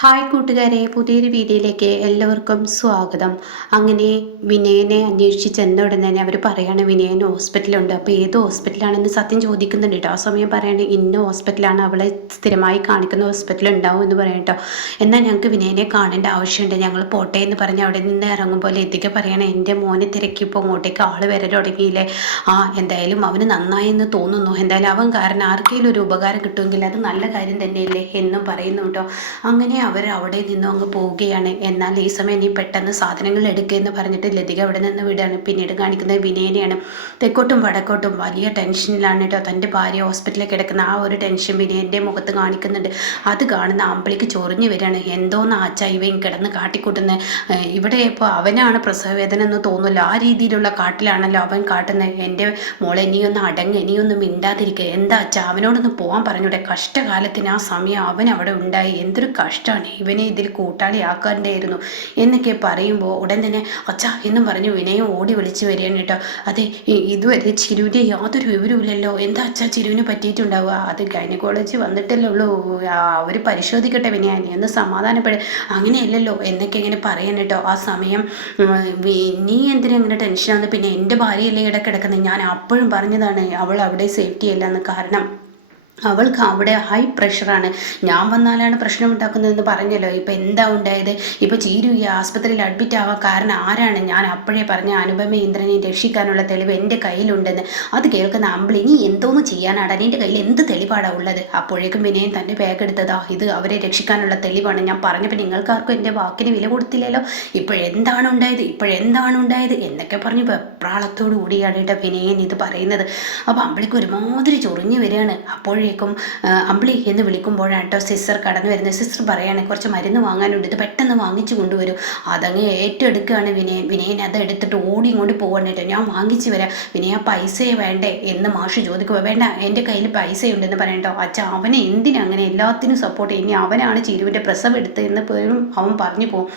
Hi കൂട്ടുകാരെ പുതിയൊരു വീഡിയോയിലേക്ക് എല്ലാവർക്കും സ്വാഗതം. അങ്ങനെ വിനയനെ അന്വേഷിച്ച് ചെന്ന ഉടനെ അവർ പറയാണ് വിനയൻ ഹോസ്പിറ്റലുണ്ട്. അപ്പോൾ ഏത് ഹോസ്പിറ്റലാണെന്ന് സത്യം ചോദിക്കുന്നുണ്ട് കേട്ടോ. ആ സമയം പറയുകയാണ് ഇന്ന ഹോസ്പിറ്റലാണ് അവളെ സ്ഥിരമായി കാണിക്കുന്ന ഹോസ്പിറ്റൽ ഉണ്ടാവും എന്ന് പറയാം കേട്ടോ. എന്നാൽ ഞങ്ങൾക്ക് വിനയനെ കാണേണ്ട ആവശ്യമുണ്ട്. ഞങ്ങൾ പോട്ടെ എന്ന് പറഞ്ഞ് അവിടെ നിന്ന് ഇറങ്ങുമ്പോൾ ലതിക പറയണേ എന്റെ മോനെ തിരക്കിപ്പോൾ അങ്ങോട്ടേക്ക് ആൾ വരൽ തുടങ്ങിയില്ലേ? ആ എന്തായാലും അവന് നന്നായി എന്ന് തോന്നുന്നു. എന്തായാലും അവൻ കാരണം ആർക്കെങ്കിലും ഒരു ഉപകാരം കിട്ടുമെങ്കിൽ അത് നല്ല കാര്യം തന്നെയല്ലേ? എന്നും പറയുന്നു കേട്ടോ. അങ്ങനെ അവർ അവിടെ നിന്നും അങ്ങ് പോവുകയാണ്. എന്നാൽ ഈ സമയം നീ പെട്ടെന്ന് സാധനങ്ങൾ എടുക്കുക എന്ന് പറഞ്ഞിട്ട് ലതിക അവിടെ നിന്ന് വിടുകയാണ്. പിന്നീട് കാണിക്കുന്നത് വിനയനെയാണ്. തെക്കോട്ടും വടക്കോട്ടും വലിയ ടെൻഷനിലാണ് കേട്ടോ. തന്റെ ഭാര്യ ഹോസ്പിറ്റലിൽ കിടക്കുന്ന ആ ഒരു ടെൻഷൻ വിനയന്റെ മുഖത്ത് കാണിക്കുന്നുണ്ട്. അത് കാണുന്ന അമ്പിളിക്ക് ചൊറിഞ്ഞു വരികയാണ്. എന്തോന്ന് ആച്ച ഇവയും കിടന്ന് കാട്ടിക്കൂട്ടുന്നത് ഇവിടെ ഇപ്പോൾ അവനാണ് പ്രസവവേദന എന്ന് തോന്നുമല്ലോ ആ രീതിയിലുള്ള കാട്ടിലാണല്ലോ അവൻ കാട്ടുന്നത്. എന്റെ മോളെ ഇനിയൊന്ന് അടങ്ങ്. ഇനിയൊന്നും മിണ്ടാതിരിക്കുക എന്താ അച്ഛ അവനോടൊന്ന് പോകാൻ പറഞ്ഞൂടെ. കഷ്ടകാലത്തിന് ആ സമയം അവൻ അവിടെ ഉണ്ടായി. എന്തൊരു കഷ്ടമാണ്. ഇവനെ ഇതിൽ കൂട്ടാളിയാക്കാണ്ടായിരുന്നു എന്നൊക്കെ പറയുമ്പോൾ ഉടൻ തന്നെ അച്ഛാ എന്നും പറഞ്ഞു വിനയം ഓടി വിളിച്ചു വരികയാണ് കേട്ടോ. അതെ ഇതുവരെ ചിരുവിന്റെ യാതൊരു വിവരമില്ലല്ലോ എന്താ അച്ഛാ ചിരുവിന് പറ്റിയിട്ടുണ്ടാവുക? അത് ഗൈനക്കോളജി വന്നിട്ടല്ലേ ഉള്ളൂ. അവർ പരിശോധിക്കട്ടെ വിനയ എന്ന് സമാധാനപ്പെടും. അങ്ങനെയല്ലല്ലോ എന്നൊക്കെ ഇങ്ങനെ പറയാൻ കേട്ടോ. ആ സമയം നീ എന്തിനാ ഇങ്ങനെ ടെൻഷനാണ് പിന്നെ എന്റെ ഭാര്യയല്ലേ ഇടക്കിടക്കുന്നത് ഞാൻ അപ്പോഴും പറഞ്ഞതാണ് അവൾ അവിടെ സേഫ്റ്റി അല്ല എന്ന് കാരണം അവൾക്ക് അവിടെ ഹൈ പ്രഷറാണ് ഞാൻ വന്നാലാണ് പ്രശ്നം ഉണ്ടാക്കുന്നതെന്ന് പറഞ്ഞല്ലോ. ഇപ്പം എന്താ ഉണ്ടായത്? ഇപ്പം ചീരു ഈ ആസ്പത്രിയിൽ അഡ്മിറ്റ് ആവാൻ കാരണം ആരാണ്? ഞാൻ അപ്പോഴേ പറഞ്ഞ അനുപമ ഇന്ദ്രനെ രക്ഷിക്കാനുള്ള തെളിവ് എന്റെ കയ്യിലുണ്ടെന്ന്. അത് കേൾക്കുന്ന അമ്പിളി നീ എന്തോന്ന് ചെയ്യാനാടാ? നിന്റെ കയ്യിൽ എന്ത് തെളിവാടാ ഉള്ളത്? അപ്പോഴേക്കും വിനയൻ തന്റെ ബാഗ് എടുത്തതാ. ഇത് അവരെ രക്ഷിക്കാനുള്ള തെളിവാണ്. ഞാൻ പറഞ്ഞപ്പോൾ നിങ്ങൾക്കാർക്കും എന്റെ വാക്കിന് വില കൊടുത്തില്ലല്ലോ. ഇപ്പോഴെന്താണ് ഉണ്ടായത്? ഇപ്പോഴെന്താണ് ഉണ്ടായത്? എന്നൊക്കെ പറഞ്ഞ് വെപ്രാളത്തോടു കൂടിയാണ് കേട്ടോ വിനയൻ ഇത് പറയുന്നത്. അപ്പോൾ അമ്പിളിക്ക് ഒരുമാതിരി ചൊറിഞ്ഞു വരികയാണ്. അപ്പോഴേക്കും അമ്പിളി എന്ന് വിളിക്കുമ്പോഴാണ് കേട്ടോ സിസ്റ്റർ കടന്നു വരുന്നത്. സിസ്റ്റർ പറയുകയാണെങ്കിൽ കുറച്ച് മരുന്ന് വാങ്ങാനുണ്ട് ഇത് പെട്ടെന്ന് വാങ്ങിച്ചു കൊണ്ടുവരും. അതങ്ങ് ഏറ്റെടുക്കുകയാണ് വിനയൻ വിനയൻ അത് എടുത്തിട്ട് ഓടി ഇങ്ങോട്ട് പോവാണ് കേട്ടോ. ഞാൻ വാങ്ങിച്ചു വരാം. വിനയ പൈസയെ വേണ്ടേ എന്ന് മാഷ് ചോദിക്കുമ്പോൾ വേണ്ട എന്റെ കയ്യിൽ പൈസയുണ്ടെന്ന് പറയണ്ടോ അച്ഛാ അവനെ എന്തിനാ അങ്ങനെ എല്ലാത്തിനും സപ്പോർട്ട് ഇനി അവനാണ് ചിരുവിന്റെ പ്രസവം എടുത്ത് എന്ന് പോലും അവൻ പറഞ്ഞു പോകും.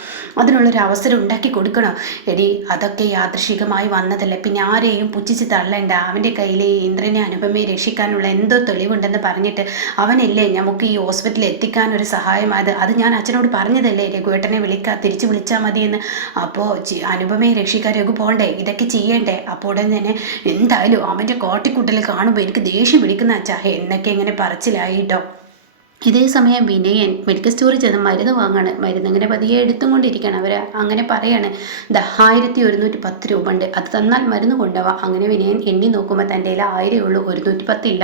അതിനുള്ളൊരു അവസരം ഉണ്ടാക്കി കൊടുക്കണം. എടി അതൊക്കെ യാദൃശികമായി വന്നതല്ലേ. പിന്നെ ആരെയും പുച്ഛിച്ച് തള്ളണ്ട. അവന്റെ കയ്യിൽ ഇന്ദ്രനെ അനുപമയെ രക്ഷിക്കാനുള്ള എന്തോ തെളിവുണ്ടെന്ന് പറഞ്ഞിട്ട് അവനില്ലേ നമുക്ക് ഈ ഹോസ്പിറ്റലിൽ എത്തിക്കാൻ ഒരു സഹായമായത്? അത് ഞാൻ അച്ഛനോട് പറഞ്ഞതല്ലേ രഘുവേട്ടനെ വിളിക്കുക തിരിച്ച് വിളിച്ചാൽ മതിയെന്ന്. അപ്പോൾ അനുപമയെ രക്ഷിക്കാൻ രഘു പോകണ്ടേ ഇതൊക്കെ ചെയ്യണ്ടേ? അപ്പോൾ ഉടൻ തന്നെ എന്തായാലും അവന്റെ കോട്ടിക്കുട്ടൽ കാണുമ്പോൾ എനിക്ക് ദേഷ്യം പിടിക്കുന്ന അച്ഛാ എന്നൊക്കെ ഇങ്ങനെ പറച്ചിലായി കേട്ടോ. ഇതേ സമയം വിനയൻ മെഡിക്കൽ സ്റ്റോറിൽ ചെന്ന് മരുന്ന് വാങ്ങാണ്. മരുന്ന് ഇങ്ങനെ പതിയെ എടുത്തും കൊണ്ടിരിക്കുകയാണ്. അവർ അങ്ങനെ പറയാണ് ദ ആയിരത്തി ഒരുന്നൂറ്റി പത്ത് രൂപ ഉണ്ട് അത് തന്നാൽ മരുന്ന് കൊണ്ടുപോവാം അങ്ങനെ വിനയൻ എണ്ണി നോക്കുമ്പോൾ തന്റെ കയ്യിൽ ആയിരം ഉള്ളൂ ഒരുന്നൂറ്റി പത്തില്ല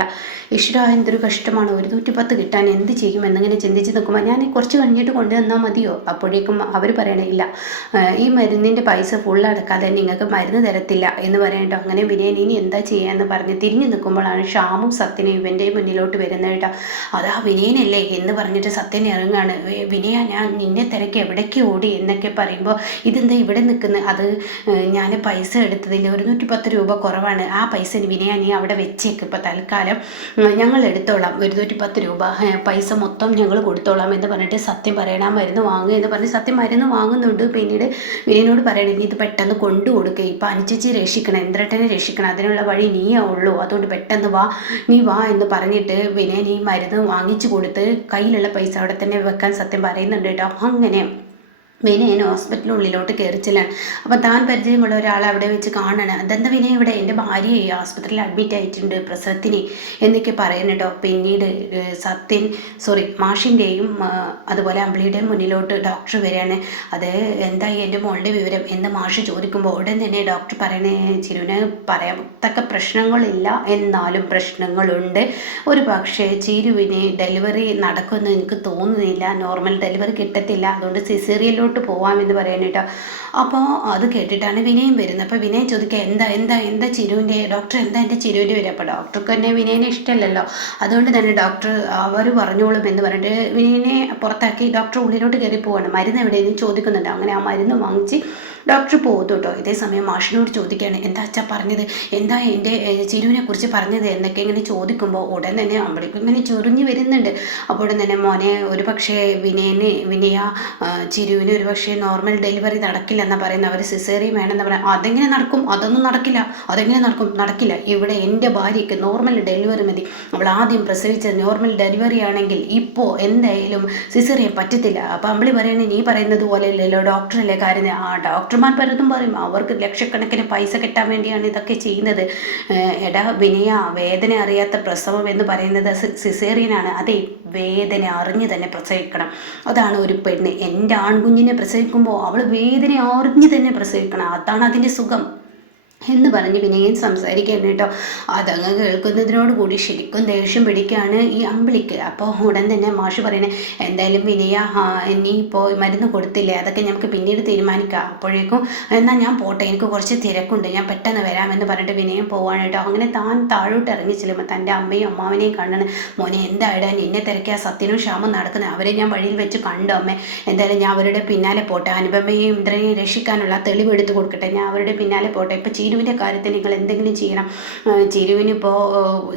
ഈശ്വര എന്തൊരു കഷ്ടമാണ്. ഒരുന്നൂറ്റി പത്ത് കിട്ടാൻ എന്ത് ചെയ്യും? എന്നിങ്ങനെ ചിന്തിച്ച് നോക്കുമ്പോൾ ഞാൻ കുറച്ച് കഴിഞ്ഞിട്ട് കൊണ്ടുവന്നാൽ മതിയോ? അപ്പോഴേക്കും അവർ പറയണേ ഇല്ല. ഈ മരുന്നിന്റെ പൈസ ഫുൾ അടക്കാതെ നിങ്ങൾക്ക് മരുന്ന് തരത്തില്ല. എന്ന് പറയട്ടോ അങ്ങനെ വിനയൻ ഇനി എന്താ ചെയ്യാന്ന് പറഞ്ഞ് തിരിഞ്ഞു നിൽക്കുമ്പോഴാണ് ഷാമും സത്യനും ഇവന്റെ മുന്നിലോട്ട് വരുന്നത് കേട്ടോ. അതാ വിനയനല്ലേ എന്ന് പറഞ്ഞിട്ട് സത്യൻ ഇറങ്ങാണ്. "വേ- വിനയ ഞാൻ നിന്നെ തിരക്ക് എവിടേക്ക് ഓടി എന്നൊക്കെ പറയുമ്പോൾ ഇതെന്താ ഇവിടെ നിൽക്കുന്നത് അത് ഞാൻ പൈസ എടുത്തതിൽ ഒരു നൂറ്റി പത്ത് രൂപ കുറവാണ്. ആ പൈസ വിനയ നീ അവിടെ വെച്ചേക്ക്. ഇപ്പോൾ തൽക്കാലം ഞങ്ങൾ എടുത്തോളാം. ഒരു നൂറ്റി പത്ത് രൂപ പൈസ മൊത്തം ഞങ്ങൾ കൊടുത്തോളാം എന്ന് പറഞ്ഞിട്ട് സത്യം പറയണം മരുന്ന് വാങ്ങുക എന്ന് പറഞ്ഞ് സത്യം മരുന്ന് വാങ്ങുന്നുണ്ട്. പിന്നീട് വിനയനോട് പറയണം നീ ഇത് പെട്ടെന്ന് കൊണ്ടു കൊടുക്കുക ഇപ്പം അനുചേച്ചി രക്ഷിക്കണം ഇന്ദ്രട്ടനെ രക്ഷിക്കണം അതിനുള്ള വഴി നീയേ ഉള്ളൂ. അതുകൊണ്ട് പെട്ടെന്ന് വാ. നീ വാ എന്ന് പറഞ്ഞിട്ട് വിനയൻ ഈ മരുന്ന് വാങ്ങിച്ചു കൊടുത്ത് കയ്യിലുള്ള പൈസ അവിടെ തന്നെ വെക്കാൻ സത്യം പറയുന്നുണ്ട് കേട്ടോ. അങ്ങനെ വിനയൻ ഹോസ്പിറ്റലിനുള്ളിലോട്ട് കയറി ചെല്ലാണ്. അപ്പോൾ താൻ പരിചയമുള്ള ഒരാളെ അവിടെ വെച്ച് കാണണം. അതെന്താ വിനയ ഇവിടെ? എന്റെ ഭാര്യ ആസ്പത്രിയിൽ അഡ്മിറ്റ് ആയിട്ടുണ്ട് പ്രസവത്തിന് എന്നൊക്കെ പറയുന്നു കേട്ടോ. പിന്നീട് സത്യൻ സോറി മാഷിന്റെയും അതുപോലെ അമ്പിളിയുടെയും മുന്നിലോട്ട് ഡോക്ടർ വരികയാണ്. അത് എന്തായി എന്റെ മോളുടെ വിവരം എന്ന് മാഷ് ചോദിക്കുമ്പോൾ ഉടൻ തന്നെ ഡോക്ടർ പറയണേ ചിരുവിന് പറയത്തക്ക പ്രശ്നങ്ങളില്ല. എന്നാലും പ്രശ്നങ്ങളുണ്ട്. ഒരു പക്ഷേ ചിരുവിന് ഡെലിവറി നടക്കുമെന്ന് എനിക്ക് തോന്നുന്നില്ല. നോർമൽ ഡെലിവറി കിട്ടത്തില്ല. അതുകൊണ്ട് സിസേറിയനിലോട്ട് പോവാമെന്ന് പറയാൻ കേട്ടോ. അപ്പോൾ അത് കേട്ടിട്ടാണ് വിനയം വരുന്നത്. അപ്പോൾ വിനയം ചോദിക്കുക എന്താ എന്താ എന്താ ചിരുവിന്റെ ഡോക്ടർ എന്താ എന്റെ ചിരുവിന്റെ വരും അപ്പോൾ ഡോക്ടർക്ക് തന്നെ വിനയനെ ഇഷ്ടമല്ലല്ലോ. അതുകൊണ്ട് തന്നെ ഡോക്ടർ അവർ പറഞ്ഞോളും എന്ന് പറഞ്ഞിട്ട് വിനയനെ പുറത്താക്കി ഡോക്ടർ ഉള്ളിലോട്ട് കയറി പോവാണ്. മരുന്ന് എവിടെയെന്ന് ചോദിക്കുന്നുണ്ട്. അങ്ങനെ ആ മരുന്ന് വാങ്ങിച്ച് ഡോക്ടർ പോകുന്നു കേട്ടോ ഇതേ സമയം മാഷിനോട് ചോദിക്കുകയാണ് എന്താ അച്ഛാ പറഞ്ഞത്? എന്താ എന്റെ ചിരുവിനെ കുറിച്ച് പറഞ്ഞത്? എന്നൊക്കെ ഇങ്ങനെ ചോദിക്കുമ്പോൾ ഉടൻ തന്നെ അമ്പളിക്ക് ഇങ്ങനെ ചൊറിഞ്ഞു വരുന്നുണ്ട്. അപ്പോൾ ഉടൻ തന്നെ മോനെ ഒരു പക്ഷേ വിനയന് വിനയ ചിരുവിന് ഒരു പക്ഷേ നോർമൽ ഡെലിവറി നടക്കില്ല എന്നാ പറയുന്നത്. അവർ സിസേറിയൻ വേണമെന്ന് പറയാം അതെങ്ങനെ നടക്കും? അതൊന്നും നടക്കില്ല. അതെങ്ങനെ നടക്കും? നടക്കില്ല. ഇവിടെ എന്റെ ഭാര്യയ്ക്ക് നോർമൽ ഡെലിവറി മതി. അവൾ ആദ്യം പ്രസവിച്ച നോർമൽ ഡെലിവറി ആണെങ്കിൽ ഇപ്പോൾ എന്തായാലും സിസേറിയൻ പറ്റത്തില്ല. അപ്പോൾ അമ്പളി പറയുന്നത് നീ പറയുന്നത് പോലെ അല്ലല്ലോ ഡോക്ടറല്ലേ കാര്യം ആ ഡോക്ടർമാർ പലതും പറയും അവർക്ക് ലക്ഷക്കണക്കിന് പൈസ കിട്ടാൻ വേണ്ടിയാണ് ഇതൊക്കെ ചെയ്യുന്നത്. എടാ വിനയ വേദന അറിയാത്ത പ്രസവം എന്ന് പറയുന്നത് സിസേറിയനാണ്. അതെ വേദന അറിഞ്ഞ് തന്നെ പ്രസവിക്കണം. അതാണ് ഒരു പെണ്ണ്. എന്റെ ആൺകുഞ്ഞിനെ പ്രസവിക്കുമ്പോൾ അവൾ വേദന അറിഞ്ഞ് തന്നെ പ്രസവിക്കണം. അതാണ് അതിന്റെ സുഖം. എന്ന് പറഞ്ഞ് പിന്നെയും സംസാരിക്കുന്നു കേട്ടോ. അതങ്ങ് കേൾക്കുന്നതിനോട് കൂടി ശരിക്കും ദേഷ്യം പിടിക്കുകയാണ് ഈ അമ്പിളിക്ക്. അപ്പോൾ ഉടൻ തന്നെ മാഷ് പറയണേ എന്തായാലും വിനയ നീ ഇപ്പോൾ മരുന്ന് കൊടുത്തില്ലേ? അതൊക്കെ നമുക്ക് പിന്നീട് തീരുമാനിക്കാം. അപ്പോഴേക്കും എന്നാൽ ഞാൻ പോട്ടെ എനിക്ക് കുറച്ച് തിരക്കുണ്ട്. ഞാൻ പെട്ടെന്ന് വരാമെന്ന് പറഞ്ഞിട്ട് വിനയം പോവാണ് കേട്ടോ. അങ്ങനെ താൻ താഴോട്ട് ഇറങ്ങി ചെല്ലുമ്പോൾ തന്റെ അമ്മയും അമ്മാവനെയും കാണണം. മോനെ എന്തായിടാൻ എന്നെ തിരക്കിയ? സത്യനും ക്ഷാമം നടക്കുന്നത് അവരെ ഞാൻ വഴിയിൽ വെച്ച് കണ്ടു അമ്മേ. എന്തായാലും ഞാൻ അവരുടെ പിന്നാലെ പോട്ടെ. അനുപമയും ഇന്ദ്രനെയും രക്ഷിക്കാനുള്ള തെളിവ് എടുത്തു കൊടുക്കട്ടെ. ഞാൻ അവരുടെ പിന്നാലെ പോട്ടെ. ഇപ്പം ചിരുവിന്റെ കാര്യത്തിൽ നിങ്ങൾ എന്തെങ്കിലും ചെയ്യണം. ചിരുവിനിപ്പോൾ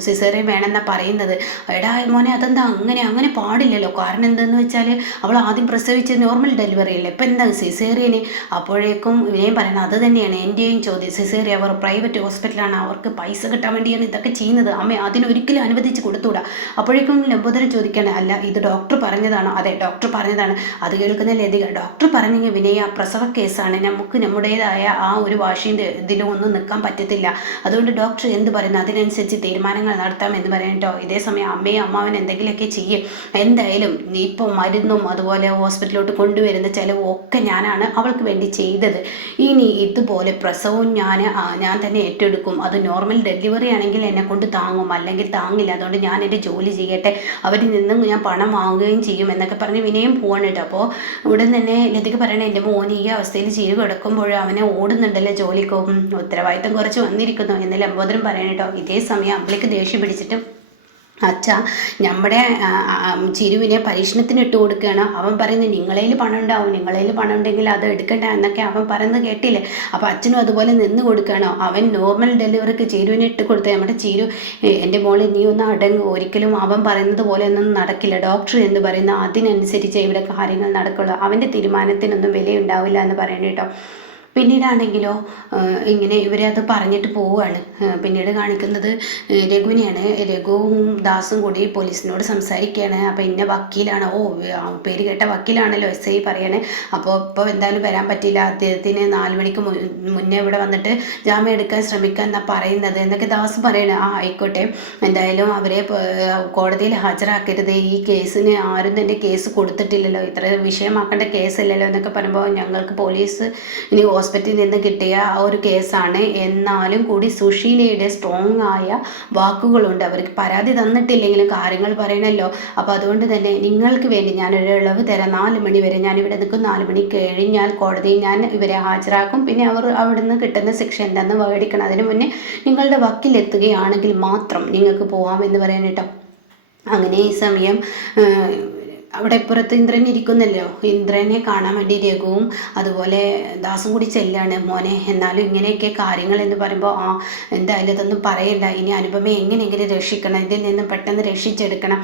സിസേറിയൻ വേണമെന്നാണ് പറയുന്നത്. എടാ മോനെ അതെന്താ അങ്ങനെ? അങ്ങനെ പാടില്ലല്ലോ. കാരണം എന്തെന്ന് വെച്ചാൽ അവൾ ആദ്യം പ്രസവിച്ച് നോർമൽ ഡെലിവറി അല്ലേ? ഇപ്പം എന്താ സിസേറിയന്? അപ്പോഴേക്കും ഇവനെയും പറയുന്നത് അത് തന്നെയാണ്. എന്റെയും ചോദ്യം. സിസേറിയ അവർ പ്രൈവറ്റ് ഹോസ്പിറ്റലാണ് അവർക്ക് പൈസ കിട്ടാൻ വേണ്ടിയാണ് ഇതൊക്കെ ചെയ്യുന്നത്. അമ്മ അതിനൊരിക്കലും അനുവദിച്ച് കൊടുത്തൂടാ. അപ്പോഴേക്കും ലംബോദരൻ ചോദിക്കണം അല്ല ഇത് ഡോക്ടർ പറഞ്ഞതാണോ? അതെ ഡോക്ടർ പറഞ്ഞതാണ്. അത് കേൾക്കുന്ന ലതിക ഡോക്ടർ പറഞ്ഞെങ്കിൽ വിനയ പ്രസവ കേസാണ്. നമുക്ക് നമ്മുടേതായ ആ ഒരു വാശിന്റെ ഇതിലും ഒന്നും നിൽക്കാൻ പറ്റത്തില്ല. അതുകൊണ്ട് ഡോക്ടർ എന്ത് പറയുന്നു? അതിനനുസരിച്ച് തീരുമാനങ്ങൾ നടത്താം എന്ന് പറയട്ടോ ഇതേ സമയം അമ്മയും അമ്മാവനും എന്തെങ്കിലുമൊക്കെ ചെയ്യും. എന്തായാലും ഇപ്പോൾ മരുന്നും അതുപോലെ ഹോസ്പിറ്റലിലോട്ട് കൊണ്ടുവരുന്ന ചിലവും ഒക്കെ ഞാനാണ് അവൾക്ക് വേണ്ടി ചെയ്തത്. ഇനി ഇതുപോലെ പ്രസവവും ഞാൻ ഞാൻ തന്നെ ഏറ്റെടുക്കും. അത് നോർമൽ ഡെലിവറി ആണെങ്കിൽ എന്നെ കൊണ്ട് താങ്ങും. അല്ലെങ്കിൽ താങ്ങില്ല. അതുകൊണ്ട് ഞാൻ എന്റെ ജോലി ചെയ്യട്ടെ. അവരിൽ നിന്നും ഞാൻ പണം വാങ്ങുകയും ചെയ്യും എന്നൊക്കെ പറഞ്ഞ് വിനയം പോവാണ് അപ്പോൾ ഉടൻ തന്നെ ലതിക പറയണേ എന്റെ മോൻ ഈ അവസ്ഥയിൽ ചെയ്ത് കിടക്കുമ്പോൾ അവനെ ഓടുന്നുണ്ടല്ലോ ജോലിക്കും. ഉത്തരവാദിത്തം കുറച്ച് വന്നിരിക്കുന്നു എന്ന് ലംബോദരൻ പറയണേട്ടോ ഇതേ സമയം അമ്പിളിക്ക് ദേഷ്യം പിടിച്ചിട്ട് അച്ഛ നമ്മുടെ ചിരുവിനെ പരീക്ഷണത്തിന് ഇട്ട് കൊടുക്കുകയാണ്. അവൻ പറയുന്നത് നിങ്ങളേൽ പണം ഉണ്ടാവും നിങ്ങളേൽ പണം ഉണ്ടെങ്കിൽ അത് എടുക്കണ്ട എന്നൊക്കെ അവൻ പറയുന്നത് കേട്ടില്ലേ? അപ്പോൾ അച്ഛനും അതുപോലെ നിന്ന് കൊടുക്കുകയാണോ. അവൻ നോർമൽ ഡെലിവറിക്ക് ചിരുവിനെ ഇട്ട് കൊടുത്ത് നമ്മുടെ ചിരു എന്റെ മോളെ നീ ഒന്ന് അടങ്ങ്. ഒരിക്കലും അവൻ പറയുന്നത് പോലെ ഒന്നും നടക്കില്ല. ഡോക്ടർ എന്ന് പറയുന്ന അതിനനുസരിച്ച് ഇവിടെ കാര്യങ്ങൾ നടക്കുള്ളൂ. അവന്റെ തീരുമാനത്തിനൊന്നും വിലയുണ്ടാവില്ല എന്ന് പറയണേട്ടോ പിന്നീടാണെങ്കിലോ ഇങ്ങനെ ഇവരെ അത് പറഞ്ഞിട്ട് പോവുകയാണ്. പിന്നീട് കാണിക്കുന്നത് രഘുവിനെയാണ്. രഘുവും ദാസും കൂടി പോലീസിനോട് സംസാരിക്കുകയാണ്. അപ്പോൾ ഇന്ന വക്കീലാണ്. ഓ പേര് കേട്ട വക്കീലാണല്ലോ എസ് ഐ പറയണേ. അപ്പോൾ ഇപ്പോൾ എന്തായാലും വരാൻ പറ്റില്ല അദ്ദേഹത്തിന് നാല് മണിക്ക് മുന്നേ ഇവിടെ വന്നിട്ട് ജാമ്യം എടുക്കാൻ ശ്രമിക്കുക എന്നാണ് പറയുന്നത്. എന്നൊക്കെ ദാസ് പറയണേ. ആ ആയിക്കോട്ടെ. എന്തായാലും അവരെ കോടതിയിൽ ഹാജരാക്കരുത്. ഈ കേസിന് ആരും തന്നെ കേസ് കൊടുത്തിട്ടില്ലല്ലോ. ഇത്ര വിഷയമാക്കേണ്ട കേസല്ലല്ലോ എന്നൊക്കെ പറയുമ്പോൾ ഞങ്ങൾക്ക് പോലീസ് ഇനി ഹോസ്പിറ്റലിൽ നിന്ന് കിട്ടിയ ഒരു കേസാണ്. എന്നാലും കൂടി സുശീലയുടെ സ്ട്രോങ് ആയ വാക്കുകളുണ്ട്. അവർക്ക് പരാതി തന്നിട്ടില്ലെങ്കിലും കാര്യങ്ങൾ പറയണല്ലോ. അപ്പോൾ അതുകൊണ്ട് തന്നെ നിങ്ങൾക്ക് വേണ്ടി ഞാനൊരു ഇളവ് തരാം. നാല് മണി വരെ ഞാൻ ഇവിടെ നിൽക്കും. നാല് മണി കഴിഞ്ഞാൽ കോടതിയിൽ ഞാൻ ഇവരെ ഹാജരാക്കും. പിന്നെ അവർ അവിടുന്ന് കിട്ടുന്ന ശിക്ഷ എന്താണെന്ന് മേടിക്കണം അതിന് മുന്നേ നിങ്ങളുടെ വക്കിലെത്തുകയാണെങ്കിൽ മാത്രം നിങ്ങൾക്ക് പോവാം എന്ന് കേട്ടോ. അങ്ങനെ ഈ സമയം അവിടെ ഇപ്പുറത്ത് ഇന്ദ്രൻ ഇരിക്കുന്നല്ലോ. ഇന്ദ്രനെ കാണാൻ വേണ്ടി രഘുവും അതുപോലെ ദാസും കൂടി ചെല്ലാണ്. മോനെ എന്നാലും ഇങ്ങനെയൊക്കെ കാര്യങ്ങൾ എന്ന് പറയുമ്പോൾ ആ എന്തായാലും ഇതൊന്നും പറയണ്ട. ഇനി അനുപമ എങ്ങനെയെങ്കിലും രക്ഷിക്കണം. ഇതിൽ നിന്ന് പെട്ടെന്ന് രക്ഷിച്ചെടുക്കണം.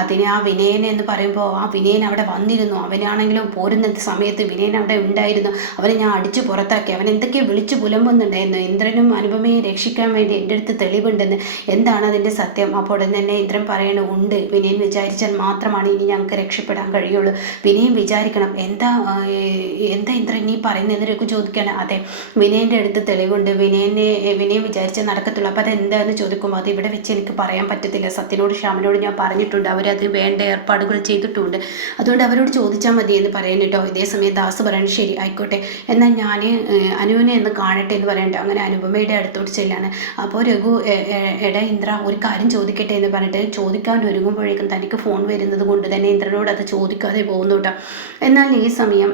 അതിന് ആ വിനയൻ എന്ന് പറയുമ്പോൾ ആ വിനയൻ അവിടെ വന്നിരുന്നു. അവനാണെങ്കിലും പോരുന്ന സമയത്ത് വിനയൻ അവിടെ ഉണ്ടായിരുന്നു. അവനെ ഞാൻ അടിച്ചു പുറത്താക്കി. അവൻ എന്തൊക്കെയോ വിളിച്ചു പുലമ്പുന്നുണ്ടായിരുന്നു. ഇന്ദ്രനും അനുപമയെ രക്ഷിക്കാൻ വേണ്ടി എന്റെ അടുത്ത് തെളിവുണ്ടെന്ന്. എന്താണ് അതിന്റെ സത്യം? അപ്പോൾ ഉടൻ തന്നെ ഇന്ദ്രൻ പറയണ ഉണ്ട്. വിനയൻ വിചാരിച്ചാൽ മാത്രമാണ് ഇനി ഞങ്ങൾക്ക് നമുക്ക് രക്ഷപ്പെടാൻ കഴിയുള്ളൂ. വിനയം വിചാരിക്കണം. എന്താ എന്താ ഇന്ദ്രൻ നീ പറയുന്നതിനൊക്കെ ചോദിക്കുകയാണ് അതെ വിനയന്റെ അടുത്ത് തെളിവുണ്ട്. വിനയനെ വിനയം വിചാരിച്ചാൽ നടക്കത്തുള്ളൂ. അപ്പോൾ അതെന്താന്ന് ചോദിക്കുമ്പോൾ അത് ഇവിടെ വെച്ച് എനിക്ക് പറയാൻ പറ്റത്തില്ല. സത്യനോട് ശ്യാമിനോട് ഞാൻ പറഞ്ഞിട്ടുണ്ട്. അവരത് വേണ്ട ഏർപ്പാടുകൾ ചെയ്തിട്ടുണ്ട്. അതുകൊണ്ട് അവരോട് ചോദിച്ചാൽ മതി എന്ന് പറയാൻ കേട്ടോ. ഇതേ സമയം ദാസ് പറയണം ശരി ആയിക്കോട്ടെ. എന്നാൽ ഞാൻ അനുവിനെ എന്ന് കാണട്ടെ എന്ന് പറയണ്ട. അങ്ങനെ അനുപമയുടെ അടുത്തോട്ട് ചെല്ലാണ്. അപ്പോൾ രഘു എടാ ഇന്ദ്ര ഒരു കാര്യം ചോദിക്കട്ടെ എന്ന് പറഞ്ഞിട്ട് ചോദിക്കാൻ ഒരുങ്ങുമ്പോഴേക്കും തനിക്ക് ഫോൺ വരുന്നത് കൊണ്ട് തന്നെ ഇന്ദ്രനോട് അത് ചോദിക്കാതെ പോകുന്നു കേട്ടോ. എന്നാൽ ഈ സമയം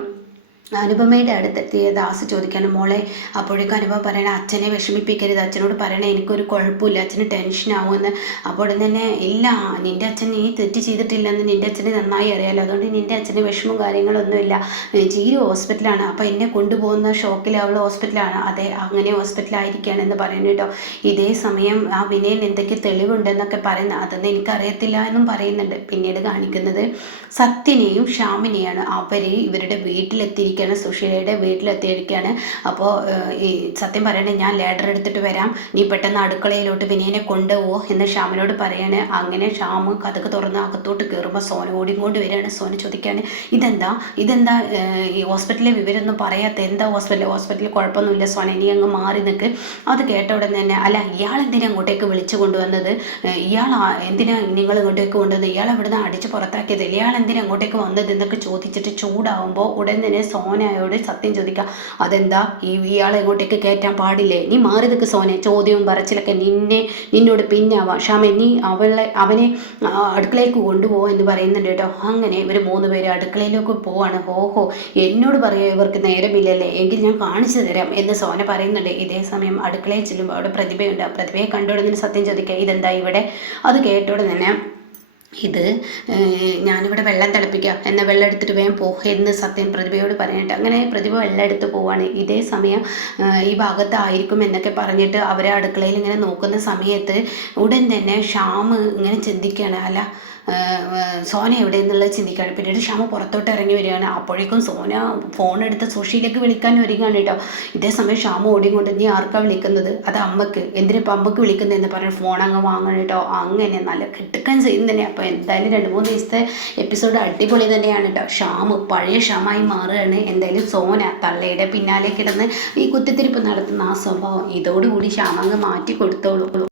അനുപമയുടെ അടുത്തെത്തിയ ദാസ് ചോദിക്കാണ് മോളെ അപ്പോഴേക്കും അനുപമ പറയണ അച്ഛനെ വിഷമിപ്പിക്കരുത്. അച്ഛനോട് പറയണേ എനിക്കൊരു കുഴപ്പമില്ല. അച്ഛന് ടെൻഷൻ ആവുമെന്ന്. അപ്പോൾ തന്നെ ഇല്ല നിന്റെ അച്ഛൻ നീ തെറ്റ് ചെയ്തിട്ടില്ലെന്ന് നിന്റെ അച്ഛന് നന്നായി അറിയാലോ. അതുകൊണ്ട് നിന്റെ അച്ഛന് വിഷമവും കാര്യങ്ങളൊന്നുമില്ല. ജീരു ഹോസ്പിറ്റലാണ്. അപ്പോൾ എന്നെ കൊണ്ടുപോകുന്ന ഷോക്കിൽ അവൾ ഹോസ്പിറ്റലാണ്. അതെ അങ്ങനെ ഹോസ്പിറ്റലായിരിക്കുകയാണ് എന്ന് പറയുന്നു കേട്ടോ. ഇതേ സമയം ആ വിനയൻ എന്തൊക്കെ തെളിവുണ്ടെന്നൊക്കെ പറയുന്നത് അതൊന്നും എനിക്കറിയത്തില്ല എന്നും പറയുന്നുണ്ട്. പിന്നീട് കാണിക്കുന്നത് സത്യനെയും ഷാമിനെയാണ് അവർ ഇവരുടെ വീട്ടിലെത്തിയിരിക്കുന്നത് എത്തിയിരിക്കുകയാണ് സുഷീലയുടെ വീട്ടിലെത്തിയിരിക്കുകയാണ്. അപ്പോൾ ഈ സത്യം പറയണേ ഞാൻ ലേഡർ എടുത്തിട്ട് വരാം. നീ പെട്ടെന്ന് അടുക്കളയിലോട്ട് വിനയനെ കൊണ്ടുപോവോ എന്ന് ശ്യാമിനോട് പറയാണ്. അങ്ങനെ ഷ്യാം കഥക്ക് തുറന്ന് അകത്തോട്ട് കയറുമ്പോൾ സോന ഓടിക്കൊണ്ട് വരികയാണ്. സോന ചോദിക്കുകയാണ് ഇതെന്താ? ഇതെന്താ? ഈ ഹോസ്പിറ്റലിലെ വിവരമൊന്നും പറയാത്ത എന്താ ഹോസ്പിറ്റൽ ഹോസ്പിറ്റലിൽ കുഴപ്പമൊന്നുമില്ല സോന ഇനി അങ്ങ് മാറി നിൽക്ക്. അത് കേട്ട ഉടനെ തന്നെ അല്ല ഇയാൾ എന്തിനാ അങ്ങോട്ടേക്ക് വിളിച്ചു കൊണ്ടുവന്നത്? ഇയാൾ എന്തിനാ നിങ്ങൾ ഇങ്ങോട്ടേക്ക് കൊണ്ടുവന്നത്? ഇയാൾ അവിടുന്ന് അടിച്ച് പുറത്താക്കിയത്? ഇയാൾ എന്തിനാ അങ്ങോട്ടേക്ക് വന്നത്? എന്നൊക്കെ ചോദിച്ചിട്ട് ചൂടാവുമ്പോൾ ഉടൻ തന്നെ സോന സോനയോട് സത്യം ചോദിക്കുക അതെന്താ? ഈ ഇയാളെ ഇങ്ങോട്ടേക്ക് കയറ്റാൻ പാടില്ലേ? നീ മാറി നിൽക്ക് സോനെ. ചോദ്യവും പറച്ചിലൊക്കെ നിന്നെ നിന്നോട് പിന്നെ ആവാം ക്ഷാമ നീ അവളെ അവനെ അടുക്കളയിലേക്ക് കൊണ്ടുപോകും എന്ന് പറയുന്നുണ്ട് കേട്ടോ. അങ്ങനെ ഇവർ മൂന്ന് പേര് അടുക്കളയിലേക്ക് പോവാണ്. ഓഹോ എന്നോട് പറയുക ഇവർക്ക് നേരമില്ലല്ലേ. എങ്കിൽ ഞാൻ കാണിച്ചു തരാം. എന്ന് സോന പറയുന്നുണ്ട്. ഇതേ സമയം അടുക്കളയിൽ ചെല്ലുമ്പോൾ അവിടെ പ്രതിഭയുണ്ട്. ആ പ്രതിഭയെ കണ്ടുകൊടുന്നതിന് സത്യം ചോദിക്കുക ഇതെന്താ ഇവിടെ? അത് കേട്ടോടെ തന്നെ ഇത് ഞാനിവിടെ വെള്ളം തിളപ്പിക്കാം എന്നാൽ വെള്ളം എടുത്തിട്ട് വേഗം പോ എന്ന് സത്യം പ്രതിഭയോട് പറഞ്ഞിട്ട് അങ്ങനെ പ്രതിഭ വെള്ളം എടുത്ത് പോവാണ്. ഇതേ സമയം ഈ ഭാഗത്തായിരിക്കും എന്നൊക്കെ പറഞ്ഞിട്ട് അവരെ അടുക്കളയിൽ ഇങ്ങനെ നോക്കുന്ന സമയത്ത് ഉടൻ തന്നെ ഷ്യാം ഇങ്ങനെ ചിന്തിക്കുകയാണ്. അല്ല സോന എവിടെ എന്നുള്ളത് ചിന്തിക്കുകയാണ് പിന്നീട് ഷ്യാമ പുറത്തോട്ട് ഇറങ്ങി വരികയാണ്. അപ്പോഴേക്കും സോന ഫോൺ എടുത്ത് സുഷിയിലേക്ക് വിളിക്കാൻ വരികയാണ് കേട്ടോ. ഇതേ സമയം ഷ്യാമ ഓടിക്കൊണ്ട് നീ ആർക്കാണ് വിളിക്കുന്നത്? അത് അമ്മയ്ക്ക്. എന്തിനിപ്പോൾ അമ്മയ്ക്ക് വിളിക്കുന്നത് എന്ന് പറഞ്ഞ് ഫോൺ അങ്ങ് വാങ്ങണം കേട്ടോ. അങ്ങനെ നല്ല കിട്ടുക്കാൻ ചെയ്യുന്നതന്നെ അപ്പോൾ എന്തായാലും രണ്ട് മൂന്ന് ദിവസത്തെ എപ്പിസോഡ് അടിപൊളി തന്നെയാണ് കേട്ടോ. ഷ്യാമ് പഴയ ഷ്യാമായി മാറുകയാണ്. എന്തായാലും സോന തള്ളയുടെ പിന്നാലെ കിടന്ന് ഈ കുത്തിത്തിരിപ്പ് നടത്തുന്ന ആ സ്വഭാവം ഇതോടുകൂടി ഷ്യാമ അങ്ങ് മാറ്റി കൊടുത്തോളൂ.